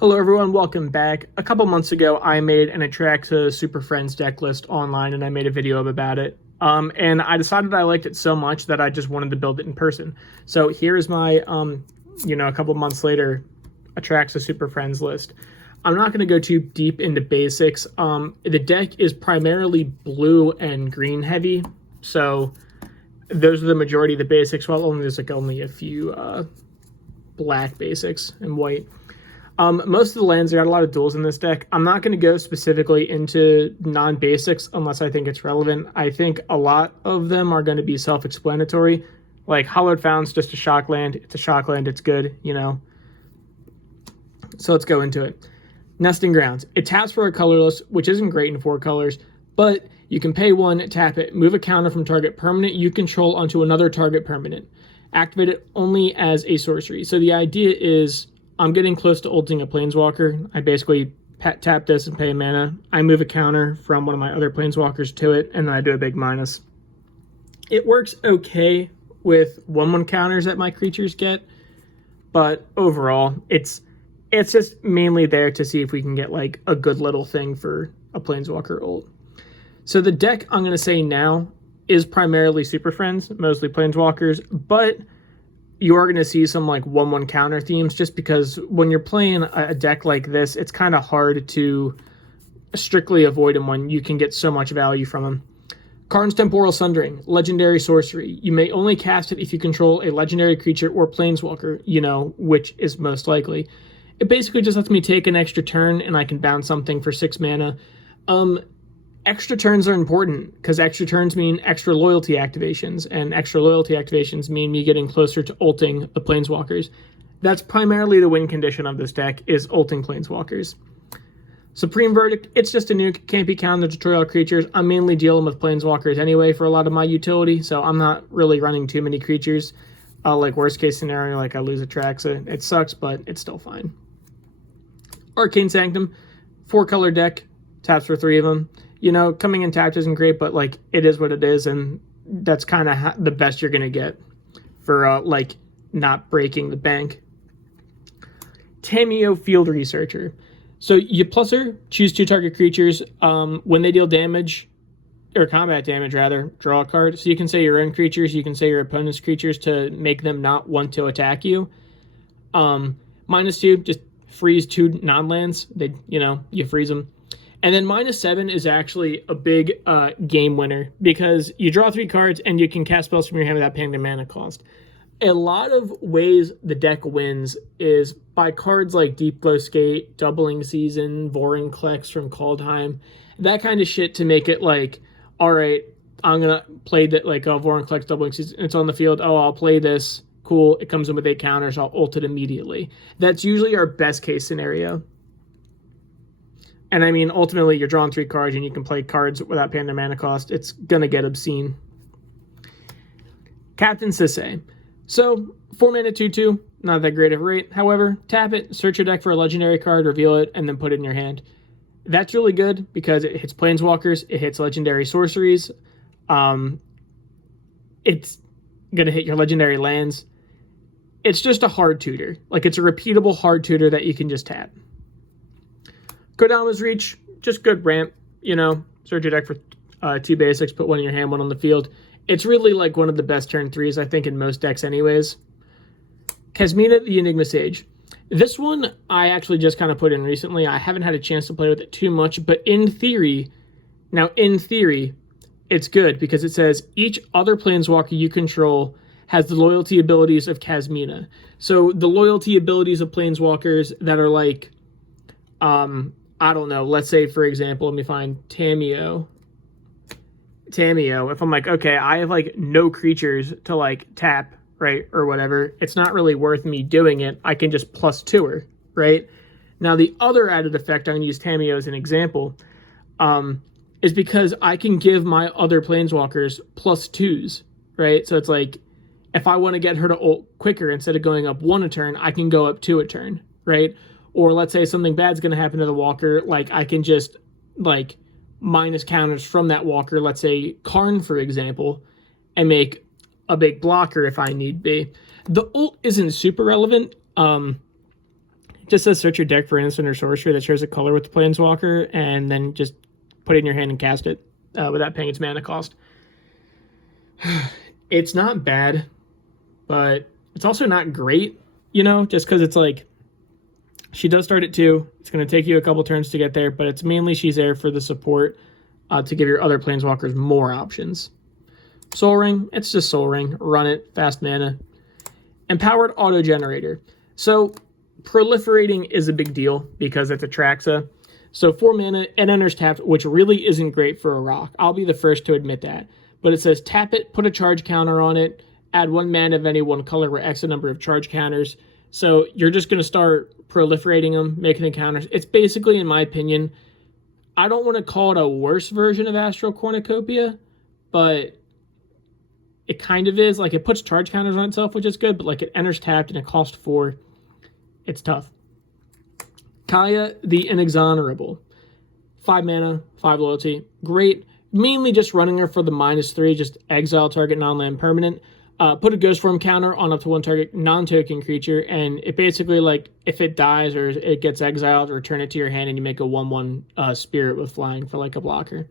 Hello everyone, welcome back. A couple months ago, I made an Atraxa Super Friends deck list online and I made a video about it. And I decided I liked it so much that I just wanted to build it in person. So here's my, a couple months later, Atraxa Super Friends list. I'm not going to go too deep into basics. The deck is primarily blue and green heavy, so those are the majority of the basics. Well, there's only a few black basics and white. Most of the lands, got a lot of duals in this deck. I'm not going to go specifically into non-basics unless I think it's relevant. I think a lot of them are going to be self-explanatory. Like Hollowed Fountain's just a shock land. It's a shock land. It's good, So let's go into it. Nesting Grounds. It taps for a colorless, which isn't great in 4 colors, but you can pay 1, tap it, move a counter from target permanent you control onto another target permanent. Activate it only as a sorcery. So the idea is, I'm getting close to ulting a Planeswalker. I basically tap this and pay a mana. I move a counter from one of my other Planeswalkers to it, and then I do a big minus. It works okay with 1/1 counters that my creatures get, but overall, it's just mainly there to see if we can get like a good little thing for a Planeswalker ult. So the deck I'm going to say now is primarily Super Friends, mostly Planeswalkers, but you are going to see some like 1/1 counter themes just because when you're playing a deck like this, it's kind of hard to strictly avoid them when you can get so much value from them. Karn's Temporal Sundering, legendary sorcery. You may only cast it if you control a legendary creature or planeswalker, which is most likely. It basically just lets me take an extra turn and I can bounce something for 6 mana. Extra turns are important because extra turns mean extra loyalty activations, and extra loyalty activations mean me getting closer to ulting the Planeswalkers. That's primarily the win condition of this deck, is ulting Planeswalkers. Supreme Verdict, it's just a nuke, can't be countered to destroy all creatures. I'm mainly dealing with Planeswalkers anyway for a lot of my utility, so I'm not really running too many creatures. Like worst case scenario, like I lose Atraxa. It sucks, but it's still fine. Arcane Sanctum, 4-color deck, taps for 3 of them. Coming in tapped isn't great, but like it is what it is, and that's kind of the best you're gonna get for not breaking the bank. Tamiyo Field Researcher. So you plus her, choose 2 target creatures. When they deal damage, or combat damage rather, draw a card. So you can say your own creatures, you can say your opponent's creatures to make them not want to attack you. -2, just freeze 2 non-lands. You freeze them. And then -7 is actually a big game winner because you draw 3 cards and you can cast spells from your hand without paying the mana cost. A lot of ways the deck wins is by cards like Deep Glow Skate, Doubling Season, Vorinclex from Kaldheim, that kind of shit to make it like, all right, I'm going to play that like Vorinclex, Doubling Season, it's on the field, I'll play this, cool, it comes in with 8 counters, I'll ult it immediately. That's usually our best case scenario. And I mean, ultimately, you're drawing 3 cards and you can play cards without paying the mana cost. It's going to get obscene. Captain Sisay. So, 4 mana 2/2, not that great of a rate. However, tap it, search your deck for a legendary card, reveal it, and then put it in your hand. That's really good because it hits Planeswalkers, it hits legendary sorceries. It's going to hit your legendary lands. It's just a hard tutor. Like, it's a repeatable hard tutor that you can just tap. Kodama's Reach, just good ramp, search your deck for 2 basics, put 1 in your hand, 1 on the field. It's really like one of the best turn 3s, I think, in most decks anyways. Kazmina, the Enigma Sage. This one I actually just kind of put in recently. I haven't had a chance to play with it too much, but in theory, it's good because it says each other Planeswalker you control has the loyalty abilities of Kazmina. So the loyalty abilities of Planeswalkers that are like, I don't know, let's say, for example, let me find Tamiyo. If I'm like, okay, I have like no creatures to like tap, right, or whatever, it's not really worth me doing it. I can just +2 her, right? Now, the other added effect, I'm going to use Tamiyo as an example, is because I can give my other Planeswalkers +2s, right? So it's like, if I want to get her to ult quicker, instead of going up 1 a turn, I can go up 2 a turn, right? Or let's say something bad's going to happen to the walker, like I can just like minus counters from that walker, let's say Karn, for example, and make a big blocker if I need be. The ult isn't super relevant. Just says search your deck for instant or sorcery that shares a color with the Planeswalker, and then just put it in your hand and cast it without paying its mana cost. It's not bad, but it's also not great, you know, just because it's like, she does start at 2. It's going to take you a couple turns to get there, but it's mainly she's there for the support to give your other Planeswalkers more options. Soul Ring, it's just Soul Ring. Run it, fast mana. Empowered Auto Generator. So proliferating is a big deal because it's Atraxa. So 4 mana, it enters tapped, which really isn't great for a rock. I'll be the first to admit that. But it says tap it, put a charge counter on it, add 1 mana of any one color or X a number of charge counters. So you're just going to start proliferating them, making the counters. It's basically, in my opinion, I don't want to call it a worse version of Astro Cornucopia, but it kind of is. Like, it puts charge counters on itself, which is good, but like, it enters tapped and it costs 4. It's tough. Kaya the Inexonerable. 5 mana, 5 loyalty. Great. Mainly just running her for the -3, just exile target non-land permanent. Put a Ghost Form counter on up to 1 target non-token creature, and it basically, like, if it dies or it gets exiled, return it to your hand and you make a 1/1 spirit with flying for like a blocker.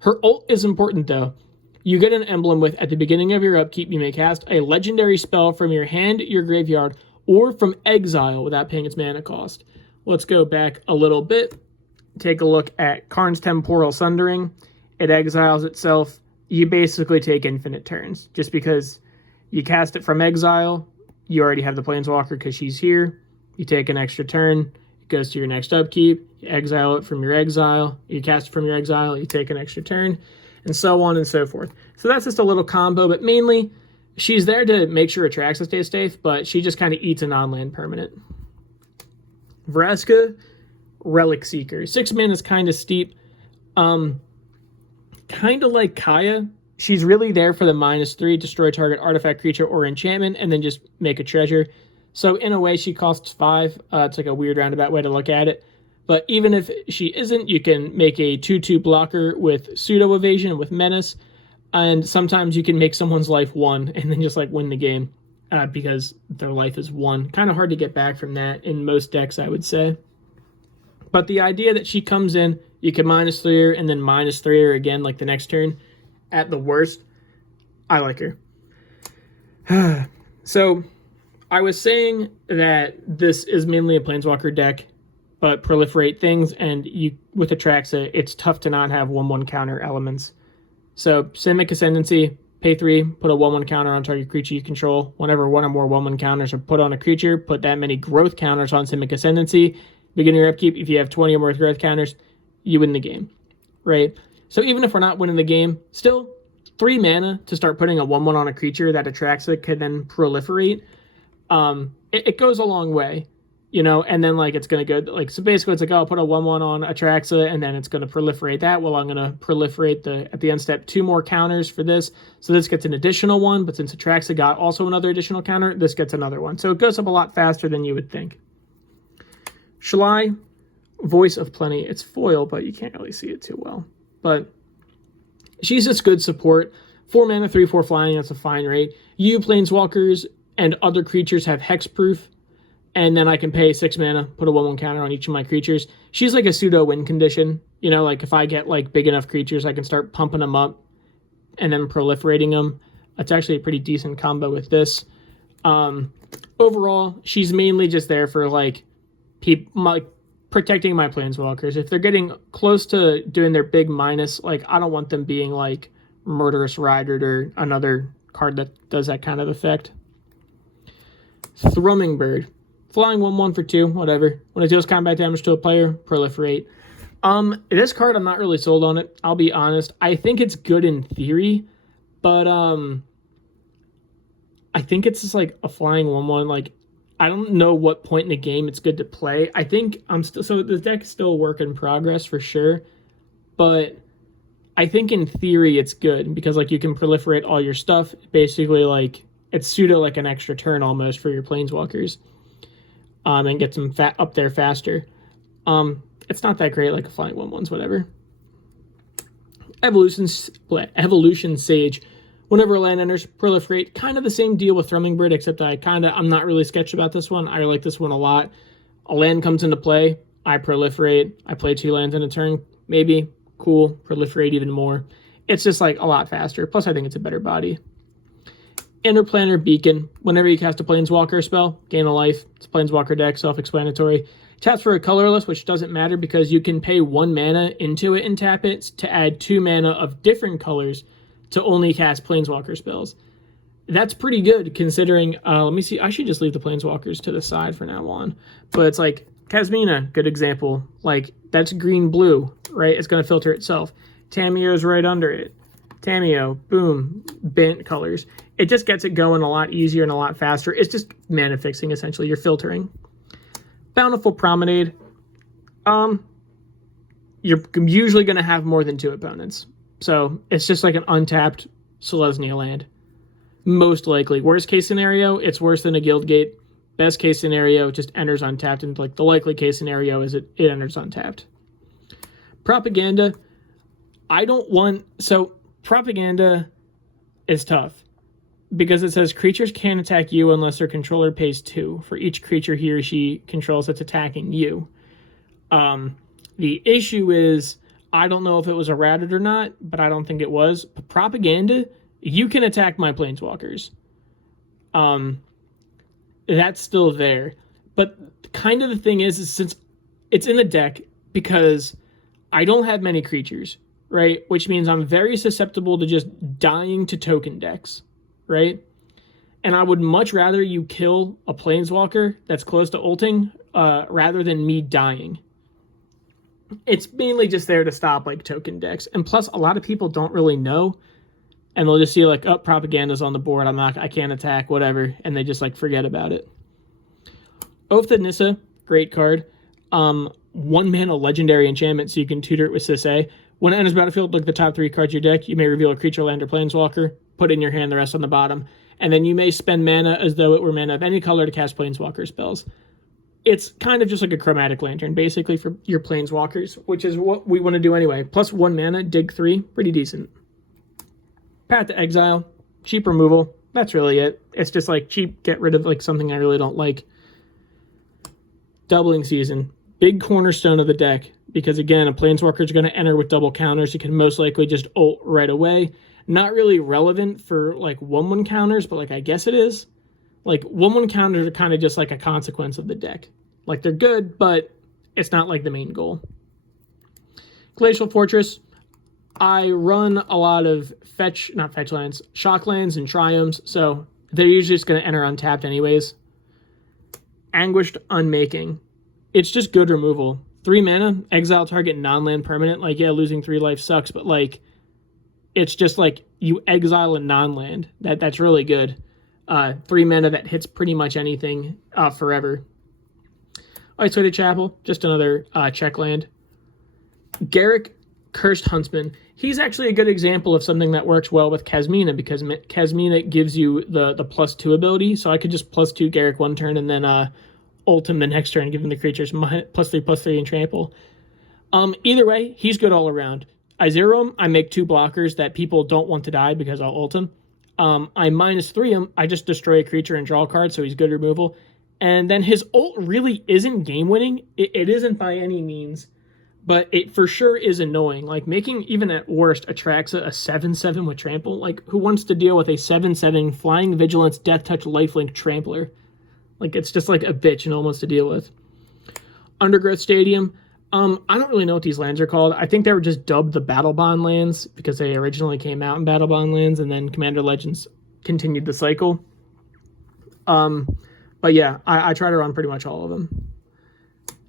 Her ult is important though. You get an emblem with, at the beginning of your upkeep, you may cast a legendary spell from your hand, your graveyard, or from exile without paying its mana cost. Let's go back a little bit. Take a look at Karn's Temporal Sundering. It exiles itself. You basically take infinite turns just because you cast it from exile. You already have the Planeswalker because she's here. You take an extra turn. It goes to your next upkeep. You exile it from your exile. You cast it from your exile. You take an extra turn, and so on and so forth. So that's just a little combo, but mainly she's there to make sure Atraxa stays safe, but she just kind of eats a non-land permanent. Vraska, Relic Seeker. 6 mana is kind of steep. Kind of like Kaya. She's really there for the -3, destroy target artifact, creature, or enchantment, and then just make a treasure. So in a way, she costs 5. It's like a weird roundabout way to look at it. But even if she isn't, you can make a 2/2 blocker with pseudo evasion with menace, and sometimes you can make someone's life 1 and then just like win the game because their life is 1. Kind of hard to get back from that in most decks, I would say. But the idea that she comes in, you can -3 her and then -3 her again like the next turn. At the worst, I like her. So, I was saying that this is mainly a Planeswalker deck, but proliferate things, and you with Atraxa, it's tough to not have 1/1 counter elements. So, Simic Ascendancy, pay 3, put a 1/1 counter on target creature you control. Whenever 1 or more 1/1 counters are put on a creature, put that many growth counters on Simic Ascendancy. Beginning your upkeep, if you have 20 or more growth counters, you win the game, right? So even if we're not winning the game, still 3 mana to start putting a 1/1 on a creature that Atraxa could then proliferate. It goes a long way, you know, and then like it's going to go like, so basically it's like, oh, I'll put a 1/1 on Atraxa and then it's going to proliferate that. Well, I'm going to proliferate at the end step 2 more counters for this. So this gets an additional 1, but since Atraxa got also another additional counter, this gets another 1. So it goes up a lot faster than you would think. Shalai, Voice of Plenty. It's foil, but you can't really see it too well. But she's just good support. 4 mana, 3/4 flying, that's a fine rate. You Planeswalkers and other creatures have hexproof, and then I can pay 6 mana, put a 1/1 counter on each of my creatures. She's like a pseudo win condition. You know, like if I get like big enough creatures, I can start pumping them up and then proliferating them. That's actually a pretty decent combo with this. Overall, she's mainly just there for like protecting my Planeswalkers. If they're getting close to doing their big minus, like I don't want them being like Murderous Rider or another card that does that kind of effect. Thrummingbird. Flying 1/1 for 2, whatever. When it deals combat damage to a player, proliferate. This card, I'm not really sold on it. I'll be honest. I think it's good in theory, but I think it's just like a flying 1/1. Like, I don't know what point in the game it's good to play. I think so the deck is still a work in progress for sure, but I think in theory it's good because like you can proliferate all your stuff. Basically, like it's pseudo like an extra turn almost for your Planeswalkers, and get them up there faster. It's not that great like a flying 1/1s, whatever. Evolution Sage. Whenever a land enters, proliferate. Kind of the same deal with Thrummingbird, except I'm not really sketched about this one. I like this one a lot. A land comes into play, I proliferate, I play 2 lands in a turn, maybe, cool, proliferate even more. It's just like a lot faster, plus I think it's a better body. Interplanar Beacon, whenever you cast a Planeswalker spell, gain a life. It's a Planeswalker deck, self-explanatory. Taps for a colorless, which doesn't matter because you can pay 1 mana into it and tap it to add 2 mana of different colors to only cast Planeswalker spells. That's pretty good considering, let me see, I should just leave the Planeswalkers to the side for now on. But it's like, Kazmina, good example. Like, that's green-blue, right? It's going to filter itself. Tamiyo's right under it. Tamiyo, boom, bent colors. It just gets it going a lot easier and a lot faster. It's just mana fixing, essentially. You're filtering. Bountiful Promenade. You're usually going to have more than 2 opponents. So it's just like an untapped Selesnya land. Most likely. Worst case scenario, it's worse than a Guildgate. Best case scenario, it just enters untapped. And like the likely case scenario is it enters untapped. Propaganda. Propaganda is tough because it says creatures can't attack you unless their controller pays 2 for each creature he or she controls that's attacking you. The issue is, I don't know if it was errated or not, but I don't think it was. But Propaganda, you can attack my Planeswalkers. That's still there. But kind of the thing is since it's in the deck, because I don't have many creatures, right? Which means I'm very susceptible to just dying to token decks, right? And I would much rather you kill a Planeswalker that's close to ulting rather than me dying. It's mainly just there to stop like token decks. And plus, a lot of people don't really know. And they'll just see like, oh, Propaganda's on the board. I can't attack, whatever. And they just like forget about it. Oath of Nissa, great card. 1 mana legendary enchantment, so you can tutor it with Sisay. When it enters battlefield, look at the top 3 cards of your deck. You may reveal a creature, land, or Planeswalker. Put in your hand, the rest on the bottom. And then you may spend mana as though it were mana of any color to cast Planeswalker spells. It's kind of just like a Chromatic Lantern, basically, for your Planeswalkers, which is what we want to do anyway. Plus 1 mana, dig 3, pretty decent. Path to Exile, cheap removal. That's really it. It's just like cheap, get rid of like something I really don't like. Doubling Season, big cornerstone of the deck, because again, a Planeswalker is going to enter with double counters. You can most likely just ult right away. Not really relevant for like 1/1 counters, but like I guess it is. Like 1/1 counters are kind of just like a consequence of the deck. Like they're good, but it's not like the main goal. Glacial Fortress. I run a lot of shock lands and triomes, so they're usually just going to enter untapped anyways. Anguished Unmaking. It's just good removal. 3 mana, exile target non-land permanent. Like, yeah, losing 3 life sucks, but like, it's just like you exile a non-land. That's really good. 3 mana that hits pretty much anything forever. Isolated Chapel, just another check land. Garruk, Cursed Huntsman. He's actually a good example of something that works well with Kazmina, because Kazmina gives you the +2 ability, so I could just +2 Garruk 1 turn and then ult him the next turn, give him the creatures +3/+3 and trample. Either way, he's good all around. I zero him, I make 2 blockers that people don't want to die because I'll ult him. I -3 him, I just destroy a creature and draw a card, so he's good removal. And then his ult really isn't game winning. It isn't by any means. But it for sure is annoying. Like, making, even at worst, Atraxa a 7/7 with Trample. Like, who wants to deal with a 7/7 Flying Vigilance, Death Touch, Lifelink Trampler? Like, it's just like a bitch no one wants to deal with. Undergrowth Stadium. I don't really know what these lands are called. I think they were just dubbed the Battle Bond lands because they originally came out in Battle Bond lands, and then Commander Legends continued the cycle. But yeah, I try to run pretty much all of them.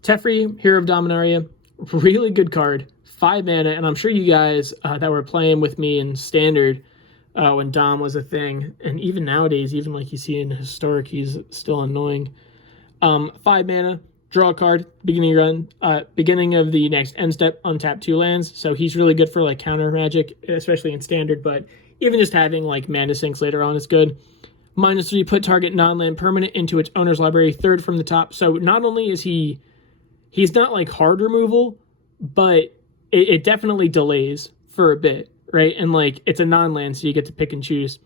Teferi, Hero of Dominaria. Really good card. 5 mana, and I'm sure you guys that were playing with me in Standard when Dom was a thing, and even nowadays, even like you see in Historic, he's still annoying. 5 mana, draw a card, beginning of the next end step, untap 2 lands, so he's really good for like counter magic, especially in Standard, but even just having like mana sinks later on is good. -3, put target non-land permanent into its owner's library, 3rd from the top, so not only is he's not like hard removal, but it definitely delays for a bit, right? And like, it's a non-land, so you get to pick and choose.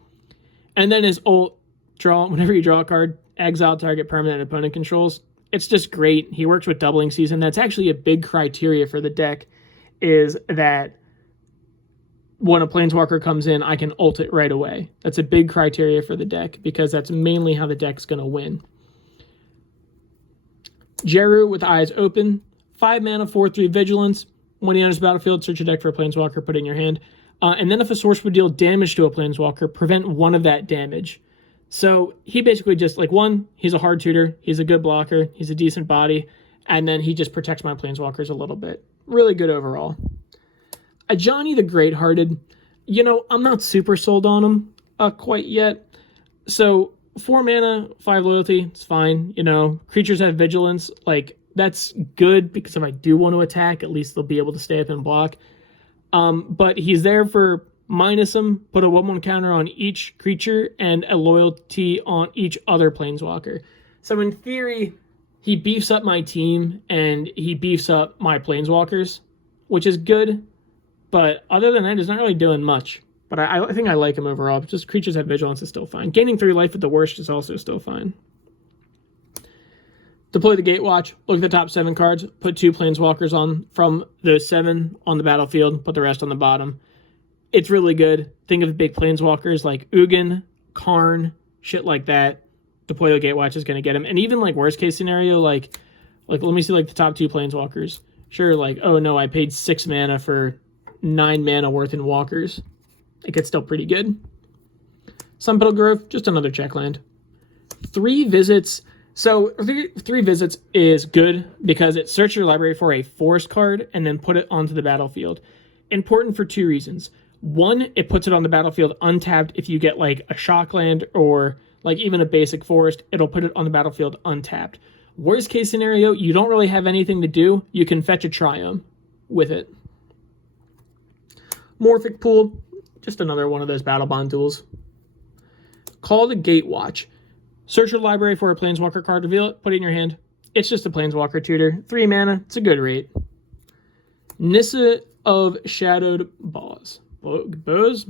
And then his ult, whenever you draw a card, exile target permanent opponent controls. it's just great. He works with doubling season. That's actually a big criteria for the deck, is that when a Planeswalker comes in, I can ult it right away. That's a big criteria for the deck, because that's mainly how the deck's going to win. Jeru with Eyes Open, 5 mana, 4/3 Vigilance. When he enters the battlefield, search your deck for a Planeswalker, put it in your hand. And then if a source would deal damage to a Planeswalker, prevent one of that damage. So he basically just, like, one, he's a hard tutor, he's a good blocker, he's a decent body, and then he just protects my Planeswalkers a little bit. Really good overall. Ajani the Great-Hearted, you know, I'm not super sold on him quite yet. So 4 mana, 5 loyalty, it's fine. You know, creatures have vigilance, like, that's good, because if I do want to attack, at least they'll be able to stay up and block. But he's there for minus him, put a 1/1 counter on each creature, and a loyalty on each other Planeswalker. So in theory, he beefs up my team, and he beefs up my Planeswalkers, which is good. But other than that, he's not really doing much. But I think I like him overall. Just creatures have vigilance is still fine. Gaining 3 life at the worst is also still fine. Deploy the Gatewatch. Look at the top 7 cards. Put 2 Planeswalkers on from those 7 on the battlefield. Put the rest on the bottom. It's really good. Think of the big Planeswalkers like Ugin, Karn, shit like that. Deploy the Gatewatch is going to get him. And even like worst case scenario, like let me see like the top 2 Planeswalkers. Sure, like, oh no, I paid 6 mana for 9 mana worth in walkers. Like, it's still pretty good. Sunpetal Grove, just another check land. 3 visits. So 3 visits is good because it searches your library for a forest card and then put it onto the battlefield. Important for 2 reasons. 1, it puts it on the battlefield untapped. If you get like a shock land or like even a basic forest, it'll put it on the battlefield untapped. Worst case scenario, you don't really have anything to do. You can fetch a Triumph with it. Morphic Pool, just another one of those battle bond duels. Call the Gatewatch. Search your library for a Planeswalker card, reveal it, put it in your hand. It's just a Planeswalker tutor. 3 mana, it's a good rate. Nissa of Shadowed Bows. Bows?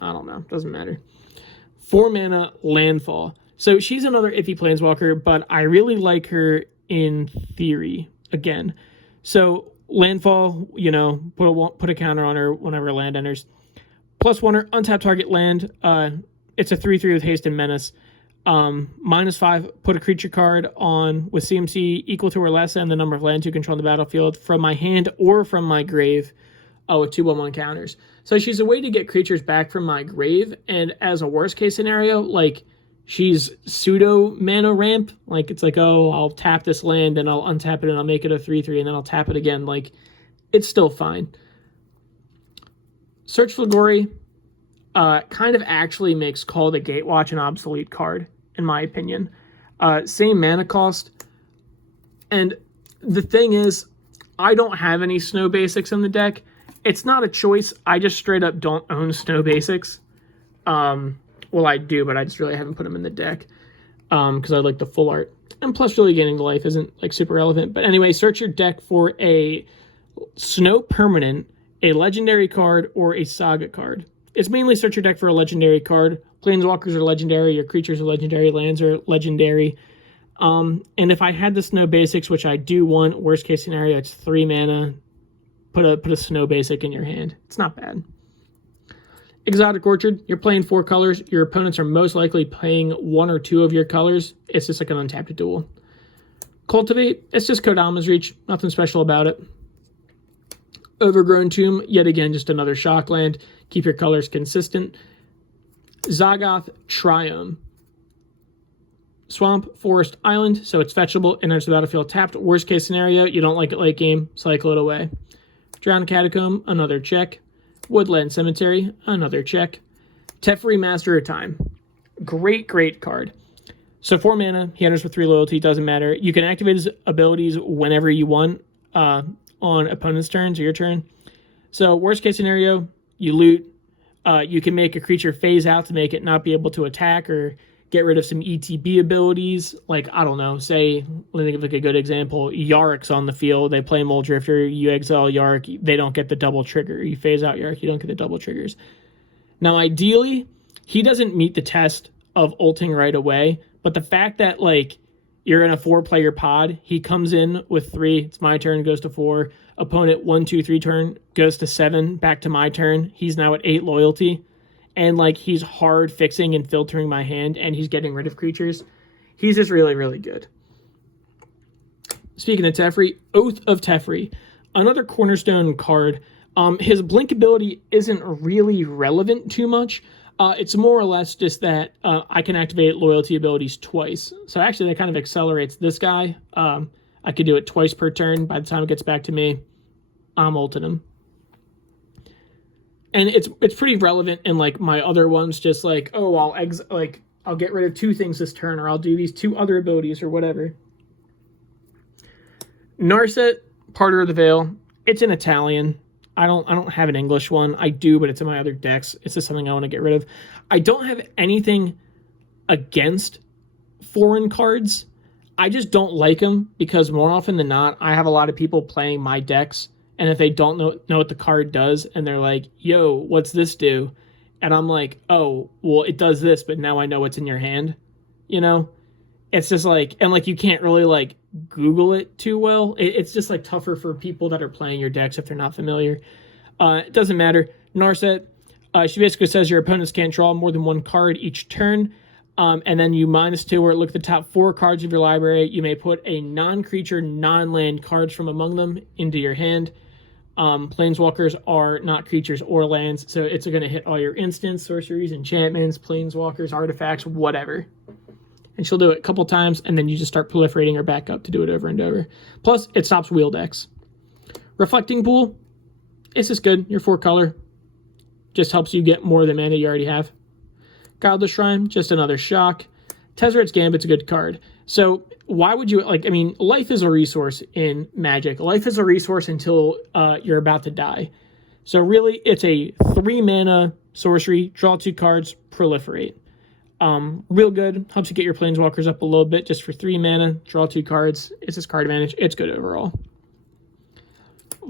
I don't know, doesn't matter. 4 mana, Landfall. So she's another iffy Planeswalker, but I really like her in theory, again. So Landfall, you know, put a counter on her whenever land enters. +1, untap target land. It's a 3/3 with haste and menace. -5, put a creature card on with CMC equal to or less than the number of lands you control on the battlefield from my hand or from my grave with 2/1 counters. So she's a way to get creatures back from my grave, and as a worst case scenario, like, she's pseudo mana ramp. Like, it's like, oh, I'll tap this land and I'll untap it and I'll make it a 3/3 and then I'll tap it again. Like, it's still fine. Search for Glory kind of actually makes Call the Gatewatch an obsolete card, in my opinion. Same mana cost. And the thing is, I don't have any snow basics in the deck. It's not a choice. I just straight up don't own snow basics. Well, I do, but I just really haven't put them in the deck because I like the full art. And plus, really gaining the life isn't like super relevant. But anyway, search your deck for a snow permanent, a legendary card, or a saga card. It's mainly search your deck for a legendary card. Planeswalkers are legendary, your creatures are legendary, lands are legendary. And if I had the snow basics, which I do want, worst case scenario, it's 3 mana. Put a snow basic in your hand. It's not bad. Exotic Orchard, you're playing 4 colors. Your opponents are most likely playing 1 or 2 of your colors. It's just like an untapped duel. Cultivate, it's just Kodama's Reach. Nothing special about it. Overgrown Tomb, yet again, just another shock land. Keep your colors consistent. Zaggoth Triumph. Swamp, Forest, Island, so it's fetchable, enters the battlefield tapped. Worst case scenario, you don't like it late game, cycle it away. Drowned Catacomb, another check. Woodland Cemetery, another check. Teferi, Master of Time. Great card. So 4 mana, he enters with 3 loyalty, doesn't matter. You can activate his abilities whenever you want on opponent's turns or your turn. So worst case scenario, you loot. You can make a creature phase out to make it not be able to attack or get rid of some ETB abilities. Like, I don't know, say, let me think of like a good example. Yarick's on the field. They play Mole Drifter. You exile Yarick. They don't get the double trigger. You phase out Yarick. You don't get the double triggers. Now, ideally, he doesn't meet the test of ulting right away. But the fact that, like, You're in a 4-player pod. He comes in with 3. It's my turn, goes to 4. Opponent 1, 2, 3 turn, goes to 7. Back to my turn. He's now at 8 loyalty. And like he's hard fixing and filtering my hand, and he's getting rid of creatures. He's just really, really good. Speaking of Teferi, Oath of Teferi, another cornerstone card. His blink ability isn't really relevant too much. It's more or less just that I can activate loyalty abilities twice. So actually that kind of accelerates this guy. I could do it twice per turn. By the time it gets back to me, I'm ulting him. And it's pretty relevant in like my other ones, just like, oh, I'll get rid of 2 things this turn, or I'll do these 2 other abilities or whatever. Narset, Parter of the Veil. It's in Italian. I don't have an English one. I do, but it's in my other decks. It's just something I want to get rid of. I don't have anything against foreign cards. I just don't like them because more often than not, I have a lot of people playing my decks, and if they don't know what the card does, and they're like, yo, what's this do? And I'm like, oh, well, it does this, but now I know what's in your hand. You know? It's just like, and like you can't really like Google it too well. It's just like tougher for people that are playing your decks if they're not familiar. It doesn't matter. Narset, she basically says your opponents can't draw more than 1 card each turn. And then you -2 or look at the top 4 cards of your library. You may put a non-creature, non-land cards from among them into your hand. Planeswalkers are not creatures or lands, so it's going to hit all your instants, sorceries, enchantments, planeswalkers, artifacts, whatever. And she'll do it a couple times, and then you just start proliferating her back up to do it over and over. Plus, it stops wheel decks. Reflecting Pool, it's just good. Your 4-color just helps you get more than mana you already have. Godless Shrine, just another shock. Tezzeret's Gambit's a good card. So why would you, like, I mean, life is a resource in Magic. Life is a resource until you're about to die. So really, it's a 3-mana sorcery, draw 2 cards, proliferate. Real good, helps you get your planeswalkers up a little bit just for 3 mana, draw 2 cards. It's just card advantage. It's good overall.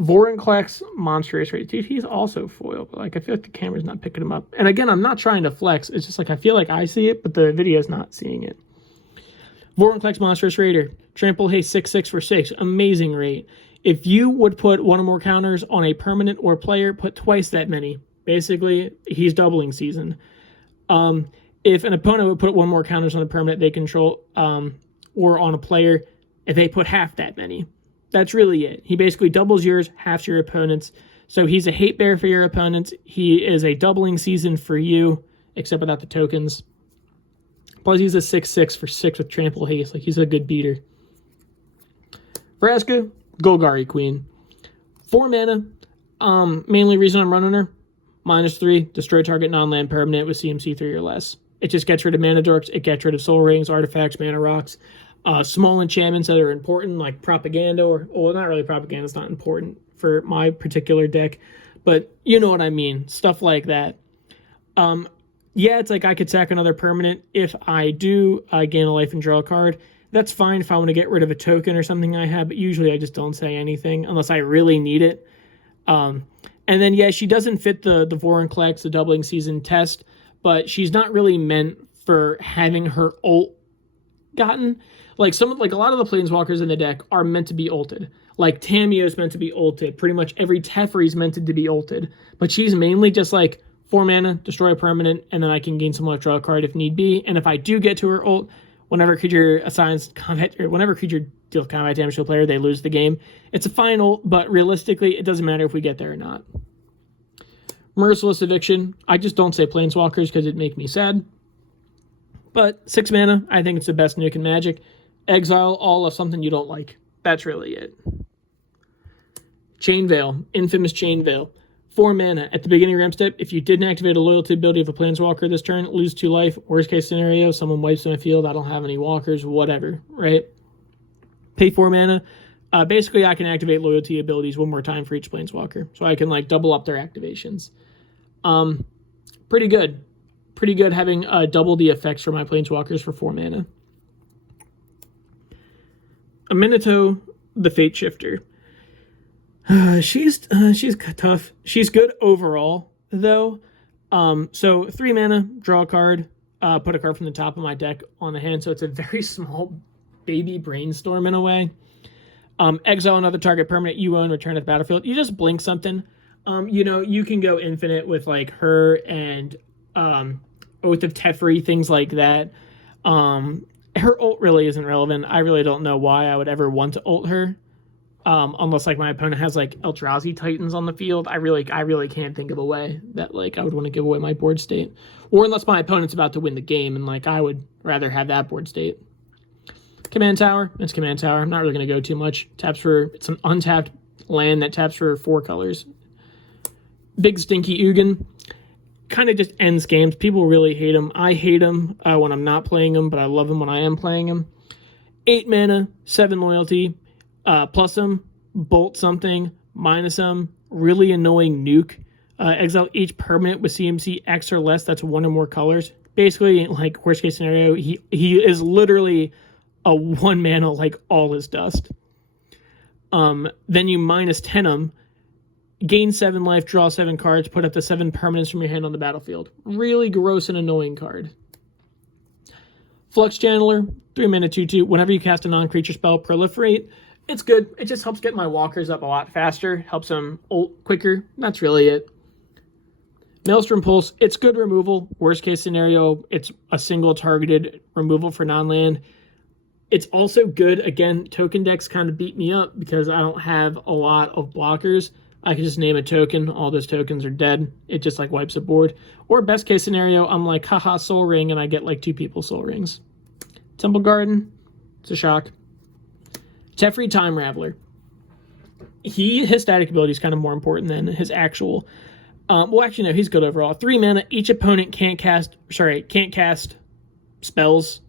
Vorinclex Monstrous Rage. Dude, he's also foil, but like I feel like the camera's not picking him up. And again, I'm not trying to flex. It's just like I feel like I see it, but the video's not seeing it. Vorinclex Monstrous Raider. Trample haste 6/6 for 6. Amazing rate. If you would put 1 or more counters on a permanent or player, put twice that many. Basically, he's doubling season. If an opponent would put 1 more counters on a permanent they control, or on a player, if they put half that many. That's really it. He basically doubles yours, halves your opponent's. So he's a hate bear for your opponents. He is a doubling season for you, except without the tokens. Plus he's a 6/6 for 6 with trample haste. Like he's a good beater. Vraska, Golgari Queen. 4 mana. Mainly reason I'm running her. -3, destroy target non-land permanent with CMC 3 or less. It just gets rid of mana dorks. It gets rid of soul rings, artifacts, mana rocks. Small enchantments that are important, like propaganda, or well, not really propaganda. It's not important for my particular deck, but you know what I mean. Stuff like that. Yeah, it's like I could sack another permanent. If I do, I gain a life and draw a card. That's fine if I want to get rid of a token or something I have, but usually I just don't say anything unless I really need it. And then, yeah, she doesn't fit the Vorinclex, the doubling season test, but she's not really meant for having her ult gotten. Like a lot of the planeswalkers in the deck are meant to be ulted. Like Tamiyo's meant to be ulted. Pretty much every Teferi's meant to be ulted. But she's mainly just like 4 mana, destroy a permanent, and then I can gain some life, draw a card if need be. And if I do get to her ult, whenever creature assigns combat, or whenever creature deals combat damage to a player, they lose the game. It's a fine ult, but realistically, it doesn't matter if we get there or not. Merciless Eviction. I just don't say planeswalkers because it'd make me sad. But 6 mana, I think it's the best nuke in Magic. Exile all of something you don't like. That's really it. Chain Veil. Infamous Chain Veil. 4 mana. At the beginning of ramp step, if you didn't activate a loyalty ability of a planeswalker this turn, lose 2 life. Worst case scenario, someone wipes my field. I don't have any walkers, whatever, right? Pay 4 mana. Basically, I can activate loyalty abilities 1 more time for each planeswalker. So I can like double up their activations. Pretty good. Pretty good having double the effects for my planeswalkers for 4 mana. Aminato, the Fate Shifter. She's tough. She's good overall, though. So 3 mana, draw a card, put a card from the top of my deck on the hand. So it's a very small baby Brainstorm in a way. Exile another target permanent you own, return to the battlefield. You just blink something. You can go infinite with like her and Oath of Teferi, things like that. Her ult really isn't relevant. I really don't know why I would ever want to ult her. Unless like my opponent has like Eldrazi Titans on the field. I really can't think of a way that like I would want to give away my board state. Or unless my opponent's about to win the game and like I would rather have that board state. Command Tower. It's Command Tower. I'm not really going to go too much. It's an untapped land that taps for 4 colors. Big Stinky Ugin. Kind of just ends games. People really hate him. I hate him when I'm not playing him, but I love him when I am playing him. 8 mana, 7 loyalty. Plus him, bolt something, minus him, really annoying nuke. Exile each permanent with CMC X or less, that's 1 or more colors. Basically, like, worst case scenario, he is literally a 1 mana, like, all is dust. Then you minus 10 him, gain 7 life, draw 7 cards, put up to 7 permanents from your hand on the battlefield. Really gross and annoying card. Flux Channeler, 3 mana 2/2. Whenever you cast a non-creature spell, proliferate. It's good. It just helps get my walkers up a lot faster. Helps them ult quicker. That's really it. Maelstrom Pulse. It's good removal. Worst case scenario, it's a single targeted removal for non-land. It's also good. Again, token decks kind of beat me up because I don't have a lot of blockers. I can just name a token. All those tokens are dead. It just like wipes a board. Or best case scenario, I'm like, haha, Soul Ring, and I get like 2 people Soul Rings. Temple Garden. It's a shock. Teferi Time Raveler. His static ability is kind of more important than his actual. Well, actually, no, he's good overall. 3 mana. Each opponent can't cast spells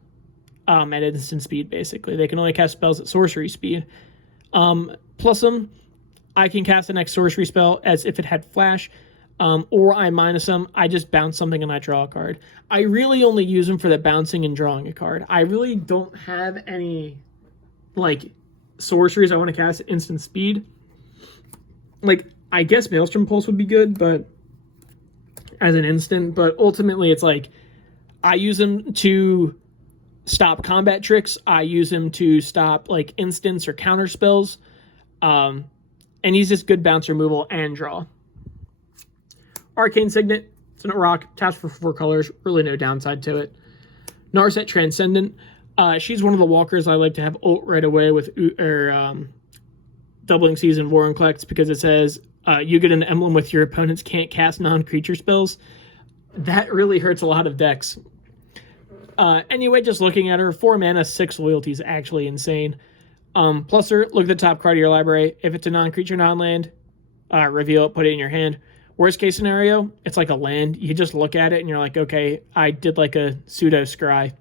at instant speed, basically. They can only cast spells at sorcery speed. Plus them, I can cast the next sorcery spell as if it had flash, or I minus them. I just bounce something and I draw a card. I really only use them for the bouncing and drawing a card. I really don't have any, like, sorceries I want to cast at instant speed. Like, I guess Maelstrom Pulse would be good, but as an instant, but ultimately it's like I use them to stop combat tricks. I use him to stop like instants or counter spells. And he's just good bounce removal and draw. Arcane Signet. It's a rock. Taps for 4 colors. Really no downside to it. Narset Transcendent. She's one of the walkers I like to have ult right away with Doubling Season Vorinclex because it says you get an emblem with your opponents can't cast non-creature spells. That really hurts a lot of decks. Anyway, just looking at her, 4 mana, 6 loyalty is actually insane. Plus her, look at the top card of your library. If it's a non-creature, non-land, reveal it, put it in your hand. Worst case scenario, it's like a land. You just look at it and you're like, okay, I did like a pseudo scry.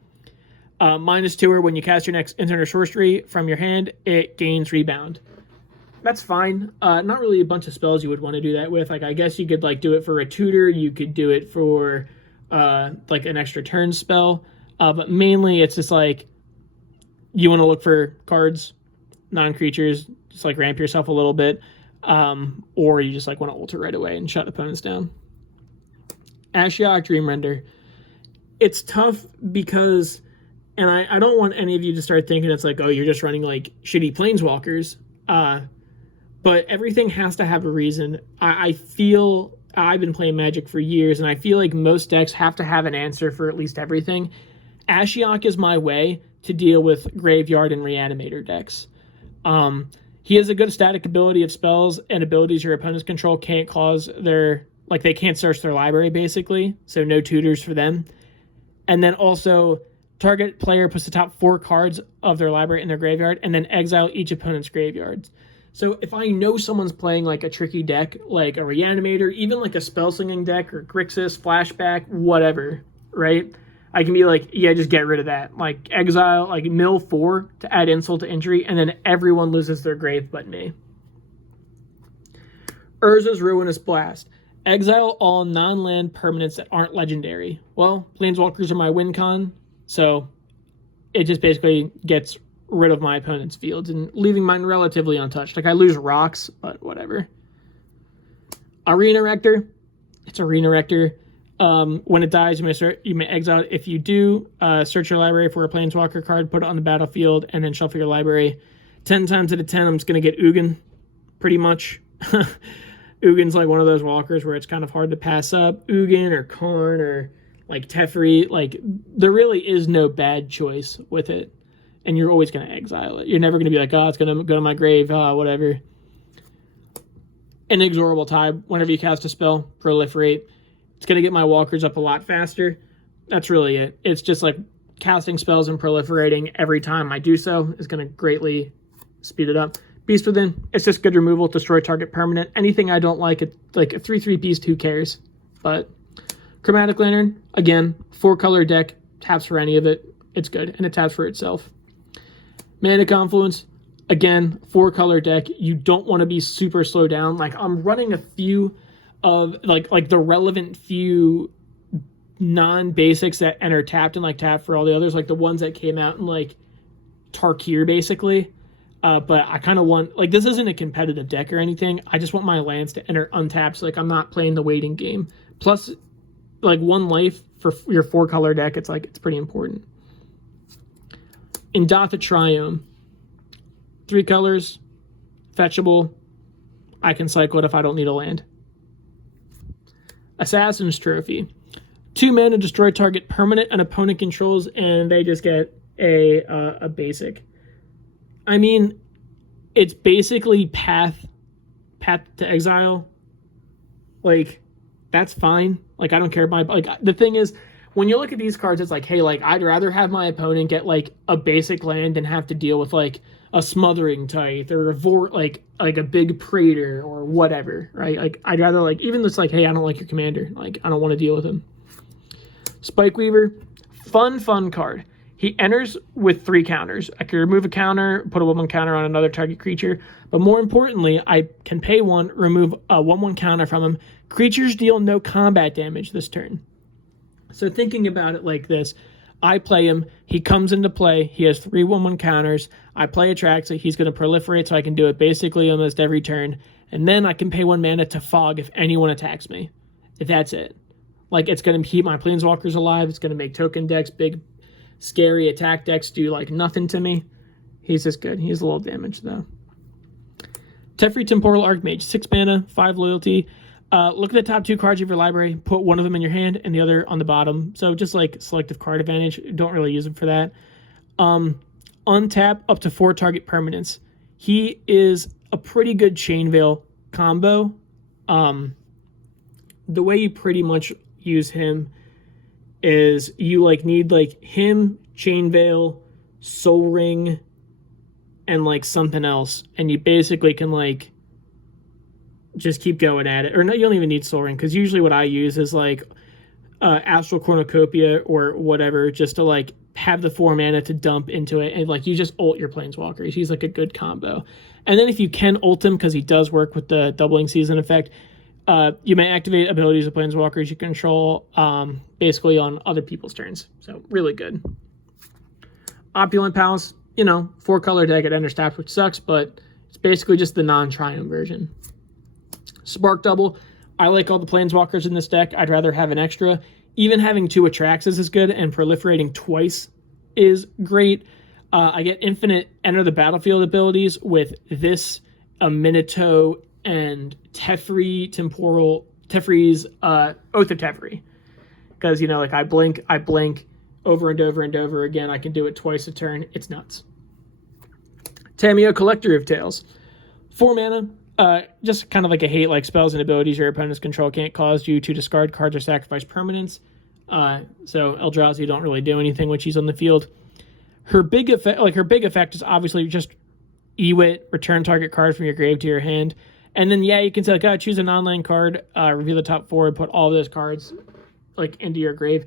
-2 her when you cast your next instant or sorcery from your hand, it gains rebound. That's fine. Not really a bunch of spells you would want to do that with. Like, I guess you could like do it for a tutor. You could do it for like an extra turn spell. But mainly it's just like you want to look for cards, non-creatures, just like ramp yourself a little bit. Or you just like want to ult it right away and shut opponents down. Ashiok Dreamrender. It's tough because, and I don't want any of you to start thinking it's like, oh, you're just running like shitty planeswalkers. But everything has to have a reason. I feel I've been playing Magic for years, and I feel like most decks have to have an answer for at least everything. Ashiok is my way to deal with Graveyard and Reanimator decks. He has a good static ability of spells and abilities your opponents control can't cause they can't search their library, basically, so no tutors for them. And then also, target player puts the top 4 cards of their library in their graveyard, and then exile each opponent's graveyards. So if I know someone's playing like a tricky deck, like a Reanimator, even like a Spellslinging deck or Grixis, Flashback, whatever, right? I can be like, yeah, just get rid of that. Like exile, like mill 4 to add insult to injury, and then everyone loses their grave but me. Urza's Ruinous Blast. Exile all non-land permanents that aren't legendary. Well, Planeswalkers are my win con, so it just basically gets rid of my opponent's fields and leaving mine relatively untouched. Like, I lose rocks, but whatever. Arena Rector. It's Arena Rector. When it dies, you may exile it. If you do, search your library for a planeswalker card, put it on the battlefield, and then shuffle your library. 10 times out of 10, I'm just going to get Ugin, pretty much. Ugin's like one of those walkers where it's kind of hard to pass up. Ugin or Karn or like Teferi, like there really is no bad choice with it. And you're always going to exile it. You're never going to be like, oh, it's going to go to my grave, whatever. Inexorable Tide, whenever you cast a spell, proliferate. It's going to get my walkers up a lot faster. That's really it. It's just like casting spells and proliferating every time I do so is going to greatly speed it up. Beast Within, it's just good removal, destroy target permanent. Anything I don't like, it's like a 3/3 beast, who cares? But Chromatic Lantern, again, 4-color deck, taps for any of it. It's good, and it taps for itself. Mana Confluence, again, 4-color deck. You don't want to be super slow down. Like, I'm running a few of, like the relevant few non-basics that enter tapped and, like, tap for all the others. Like, the ones that came out in, like, Tarkir, basically. But I kind of want, like, this isn't a competitive deck or anything. I just want my lands to enter untapped, so, like, I'm not playing the waiting game. Plus, like, 1 life for your 4-color deck, it's, like, it's pretty important. Indatha Triome, 3 colors, fetchable. I can cycle it if I don't need a land. Assassin's Trophy, 2 mana, destroy target permanent an opponent controls, and they just get a basic. I mean, it's basically path to exile. Like, that's fine. Like, I don't care about, like, the thing is, when you look at these cards, it's like, hey, like, I'd rather have my opponent get, like, a basic land than have to deal with, like, a Smothering Tithe or like a big Praetor or whatever, right? Like, I'd rather, like, even this, like, hey, I don't like your commander. Like, I don't want to deal with him. Spike Weaver, fun card. He enters with 3 counters. I can remove a counter, put a 1/1 counter on another target creature. But more importantly, I can pay 1, remove a 1/1 counter from him. Creatures deal no combat damage this turn. So thinking about it like this, I play him, he comes into play, he has 3 1/1 counters, I play Atraxa, he's going to proliferate, so I can do it basically almost every turn, and then I can pay 1 mana to fog if anyone attacks me. That's it. Like, it's going to keep my planeswalkers alive, it's going to make token decks, big, scary attack decks do, like, nothing to me. He's just good. He's a little damaged, though. Teferi Temporal Archmage, 6 mana, 5 loyalty. Look at the top 2 cards of your library, put one of them in your hand and the other on the bottom. So just like selective card advantage, don't really use them for that. Untap up to 4 target permanents. He is a pretty good Chain Veil combo. The way you pretty much use him is you like need like him, Chain Veil, Soul Ring, and like something else, and you basically can like just keep going at it. Or no, you don't even need Soul Ring, because usually what I use is like Astro Cornucopia or whatever, just to like have the 4 mana to dump into it, and like you just ult your planeswalkers. He's like a good combo. And then if you can ult him, because he does work with the doubling season effect, you may activate abilities of planeswalkers you control basically on other people's turns. So really good. Opulent Palace, 4-color deck at Ender Staff, which sucks, but it's basically just the non-Triumph version. Spark Double, I like all the planeswalkers in this deck. I'd rather have an extra. Even having 2 Atraxas is good, and proliferating twice is great. I get infinite enter the battlefield abilities with this, a Minato, and Teferi's Oath of Teferi. Because, like I blink over and over and over again. I can do it twice a turn. It's nuts. Tamiyo, Collector of Tales. 4 mana. Just kind of like a hate, like spells and abilities your opponent's control can't cause you to discard cards or sacrifice permanents. So Eldrazi don't really do anything when she's on the field. Her big effect is obviously just Ewit, return target card from your grave to your hand. And then, you can say, like, choose a non-land card, reveal the top 4, and put all those cards, like, into your grave.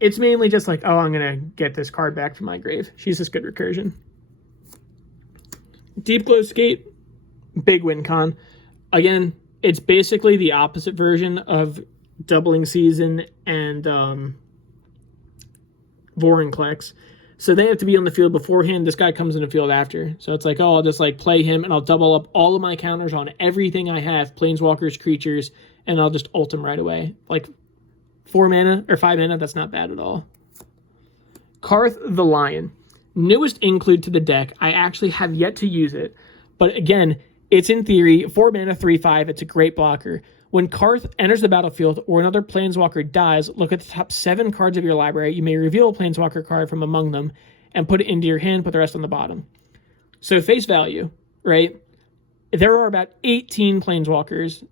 It's mainly just like, I'm going to get this card back from my grave. She's just good recursion. Deep Glow Skate, big win con. Again, it's basically the opposite version of Doubling Season and Vorinclex. So they have to be on the field beforehand. This guy comes in the field after. So it's like, I'll just like play him and I'll double up all of my counters on everything I have, planeswalkers, creatures, and I'll just ult him right away. Like, 4 mana or 5 mana, that's not bad at all. Karth the Lion. Newest include to the deck. I actually have yet to use it. But again, it's in theory 4 mana, 3/5. It's a great blocker. When Karth enters the battlefield or another planeswalker dies, look at the top 7 cards of your library. You may reveal a planeswalker card from among them and put it into your hand, put the rest on the bottom. So face value, right? There are about 18 planeswalkers.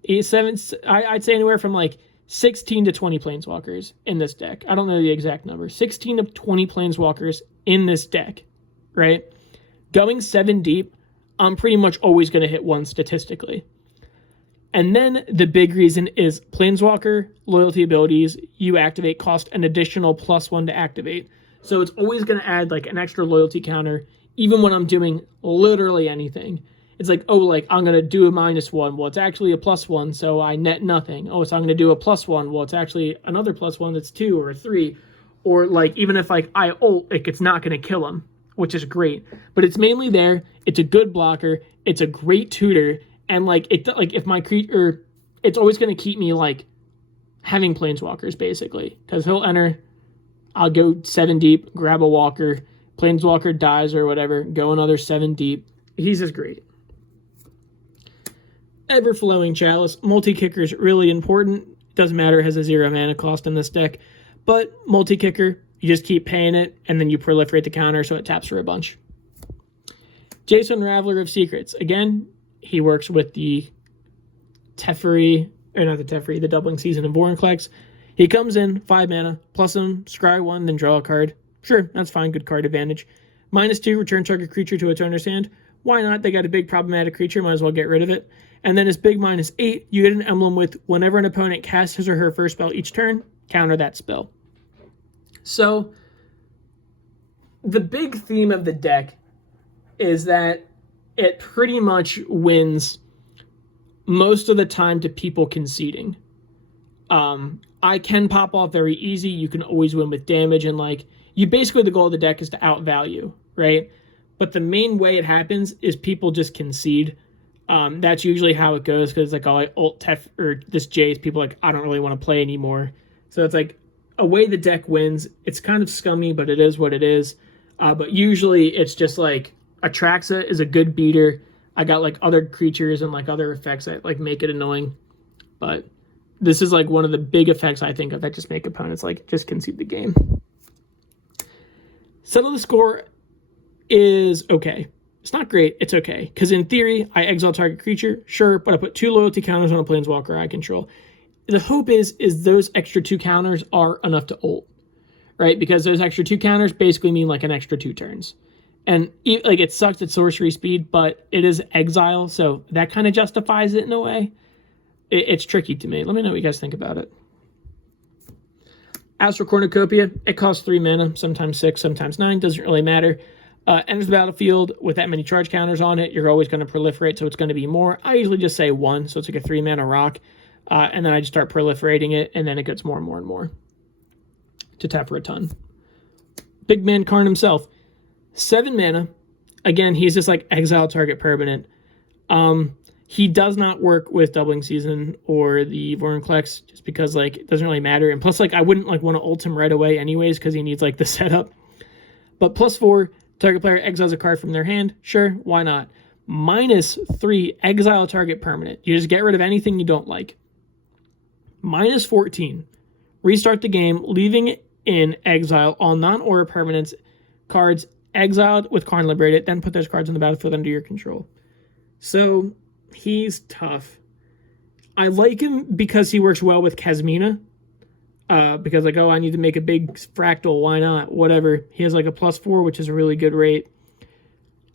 I'd say anywhere from like 16 to 20 planeswalkers in this deck. I don't know the exact number. 16 to 20 planeswalkers in this deck, right? Going 7 deep, I'm pretty much always going to hit one statistically. And then the big reason is planeswalker loyalty abilities. You activate cost an additional +1 to activate. So it's always going to add like an extra loyalty counter, even when I'm doing literally anything. It's like, oh, like I'm going to do a -1. Well, it's actually a +1, so I net nothing. Oh, so I'm going to do a +1. Well, it's actually another +1 that's 2 or 3. Or like, even if like I ult, like, it's not going to kill him, which is great. But it's mainly there. It's a good blocker. It's a great tutor. And like, if my creature, it's always going to keep me like having planeswalkers basically. Because he'll enter, I'll go 7 deep, grab a walker, planeswalker dies or whatever, go another 7 deep. He's just great. Ever-flowing Chalice. Multi-kicker is really important. Doesn't matter, it has a 0 mana cost in this deck. But multi-kicker, you just keep paying it, and then you proliferate the counter so it taps for a bunch. Jason Raveler of Secrets. Again, he works with the the Doubling Season of Vorinclex. He comes in, 5 mana, plus him, scry 1, then draw a card. Sure, that's fine, good card advantage. -2, return target creature to its owner's hand. Why not? They got a big problematic creature, might as well get rid of it. And then his big -8, you get an emblem with whenever an opponent casts his or her first spell each turn, counter that spell. So, the big theme of the deck is that it pretty much wins most of the time to people conceding. I can pop off very easy. You can always win with damage, and like, you basically, the goal of the deck is to outvalue, right? But the main way it happens is people just concede. That's usually how it goes, because like, oh, I ult Tef or this Jace, people like, I don't really want to play anymore. So it's like a way the deck wins. It's kind of scummy, but it is what it is. But usually it's just like Atraxa is a good beater. I got like other creatures and like other effects that like make it annoying. But this is like one of the big effects I think of that just make opponents like just concede the game. Settle the Score is okay. It's not great, it's okay. Because in theory, I exile target creature, sure, but I put 2 loyalty counters on a planeswalker I control. The hope is those extra 2 counters are enough to ult, right? Because those extra 2 counters basically mean like an extra 2 turns. And like, it sucks at sorcery speed, but it is exile, so that kind of justifies it in a way. It's tricky to me. Let me know what you guys think about it. Astro Cornucopia, it costs 3 mana, sometimes 6, sometimes 9, doesn't really matter. Enters the battlefield with that many charge counters on it, you're always going to proliferate, so it's going to be more. I usually just say 1, so it's like a 3 mana rock. And then I just start proliferating it, and then it gets more and more and more to tap for a ton. Big man Karn himself. 7 mana. Again, he's just like exile target permanent. He does not work with Doubling Season or the Vorinclex just because like it doesn't really matter. And plus, like, I wouldn't like want to ult him right away anyways because he needs like the setup. But +4, target player exiles a card from their hand. Sure, why not? -3, exile target permanent. You just get rid of anything you don't like. -14, restart the game, leaving in exile all non-aura permanents cards exiled with Karn liberated, then put those cards on the battlefield under your control. So, he's tough. I like him because he works well with Kazmina. Because like, oh, I need to make a big fractal, why not? Whatever. He has like a +4, which is a really good rate.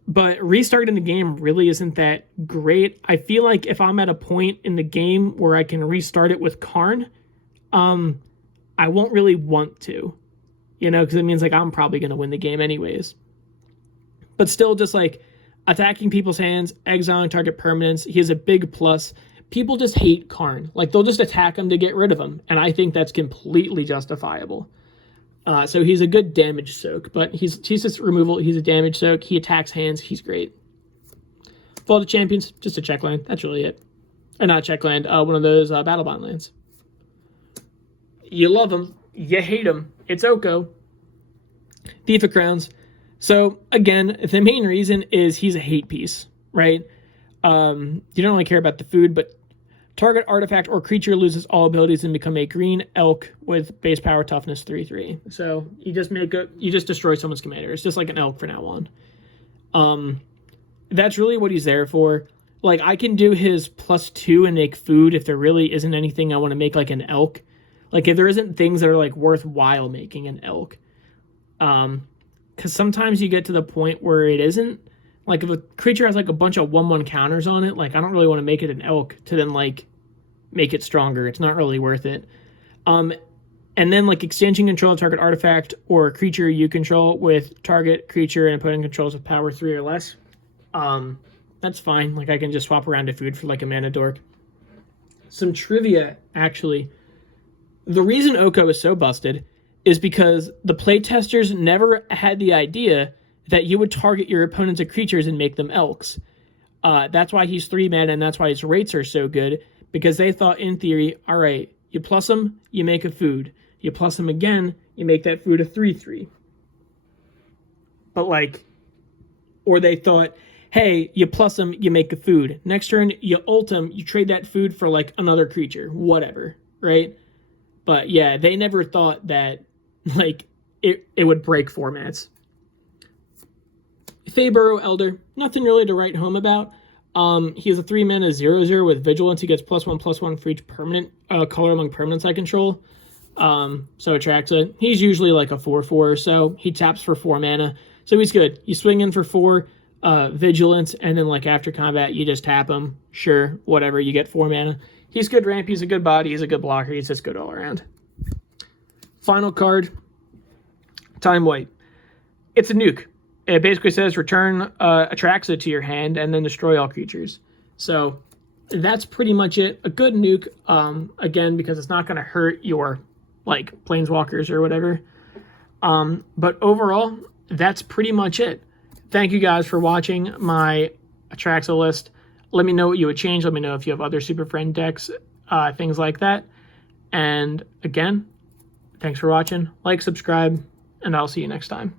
But restarting the game really isn't that great. I feel like if I'm at a point in the game where I can restart it with Karn, I won't really want to. You know, because it means like I'm probably going to win the game anyways. But still, just like attacking people's hands, exiling target permanents, he has a big plus. People just hate Karn. Like, they'll just attack him to get rid of him. And I think that's completely justifiable. So he's a good damage soak. But he's just removal. He's a damage soak. He attacks hands. He's great. Fall to Champions, just a check land. That's really it. Or not check land, one of those battle bond lands. You love him. You hate him. It's Oko. Thief of Crowns. So, again, the main reason is he's a hate piece, right? You don't really care about the food, but target artifact or creature loses all abilities and become a green elk with base power toughness 3/3. So you just destroy someone's commander. It's just like an elk from now on. That's really what he's there for. Like, I can do his +2 and make food if there really isn't anything I want to make like an elk. Like, if there isn't things that are like worthwhile making an elk. Because sometimes you get to the point where it isn't. Like, if a creature has, like, a bunch of 1/1 counters on it, like, I don't really want to make it an elk to then, like, make it stronger. It's not really worth it. And then, like, exchanging control of target artifact or creature you control with target creature and opponent controls with power 3 or less. That's fine. Like, I can just swap around to food for, like, a mana dork. Some trivia, actually. The reason Oko is so busted is because the playtesters never had the idea that you would target your opponents of creatures and make them elks. That's why he's 3 mana, and that's why his rates are so good, because they thought, in theory, all right, you plus them, you make a food. You plus them again, you make that food a 3/3. But, like, or they thought, hey, you plus them, you make a food. Next turn, you ult them, you trade that food for, like, another creature, whatever, right? But, yeah, they never thought that, like, it would break formats. Feyburrow Elder, nothing really to write home about. He has a 3 mana 0/0 with Vigilance. He gets +1/+1 for each permanent color among permanents I control. So Atraxa. He's usually like a 4/4 or so. He taps for 4 mana. So he's good. You swing in for 4 Vigilance, and then like after combat, you just tap him. Sure, whatever, you get 4 mana. He's good ramp, he's a good body, he's a good blocker, he's just good all around. Final card, Time White. It's a nuke. It basically says return Atraxa to your hand and then destroy all creatures. So that's pretty much it. A good nuke, again, because it's not going to hurt your, like, planeswalkers or whatever. But overall, that's pretty much it. Thank you guys for watching my Atraxa list. Let me know what you would change. Let me know if you have other Super Friend decks, things like that. And again, thanks for watching. Like, subscribe, and I'll see you next time.